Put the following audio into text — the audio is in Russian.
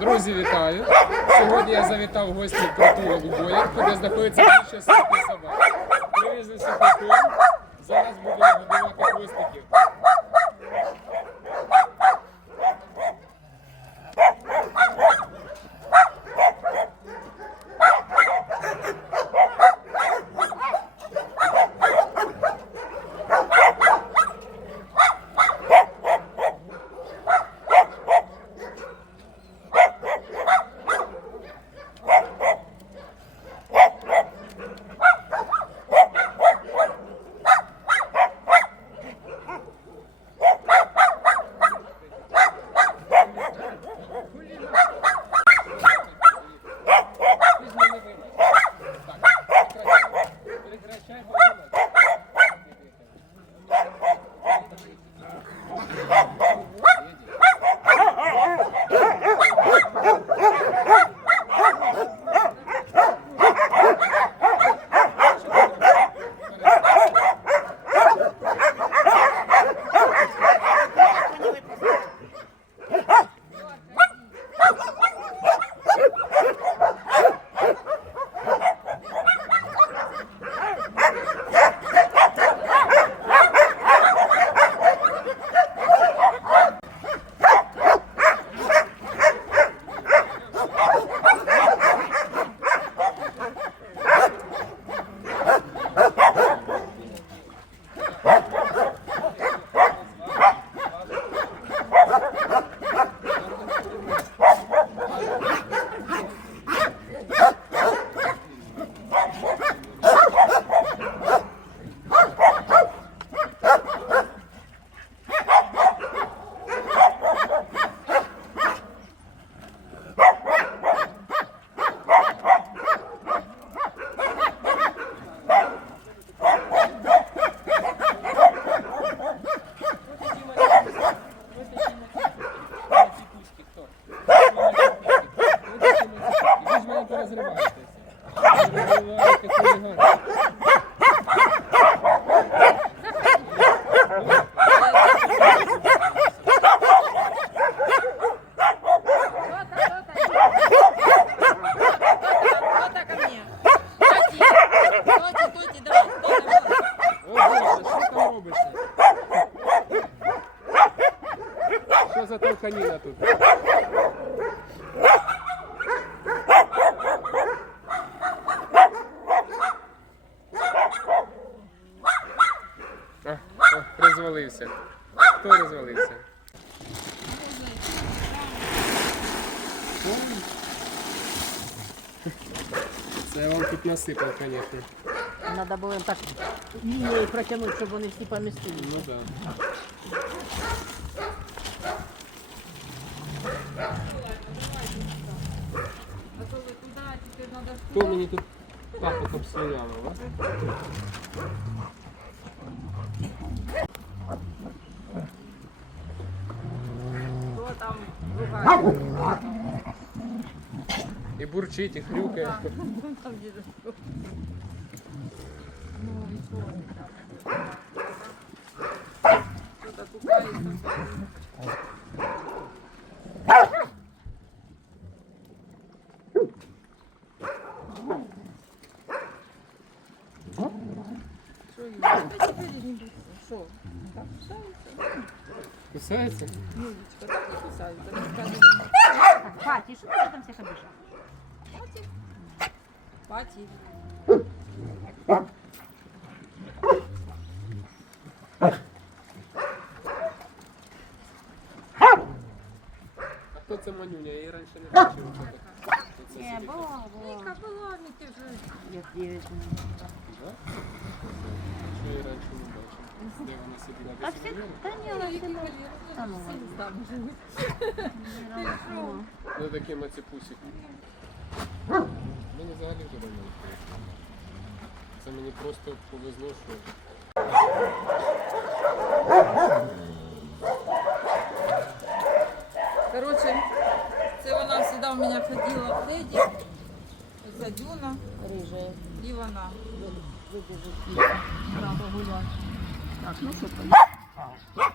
Друзі, вітаю! Сьогодні я завітав в гості в притулок у Боярку, де знаходиться більше сотні собак. Привезли сухий що за толканіна тут? А, о, розвалився. Хто розвалився? Це я вам тут насипав, звісно. Надо було їм так лінією протягнути, щоб вони всі помістилися. Ну так. А то вы куда теперь надо Хто мені тут папок обслюнявив, а? бурчить, і хрюкає. Там где-то. Кто-то купается. Что, Юля? Да теперь не будет. Что? Так кусается? Кусається? Юлечка, так не кусается. Расскажи. Паті, що ти там всіх обіжав? Пати. А хто це манюня? Я її раніше не бачив. Хто це Ні, собі? було, було. Вика была, не держи. Як дев'ять. Да? Що я її раніше не бачив? Де вона сиділа? Та Десь всі, у та ні, але всі було. Та ну, Там живут. ну. Ну таким оці пусики. Мені взагалі туди не виходить. Це мені просто повезло, що Короче, це вона завжди у мене ходила в Фреді, ця Дюна Рижає. і вона. Вибіжить. Погуляти. Так, ну що, поїхали.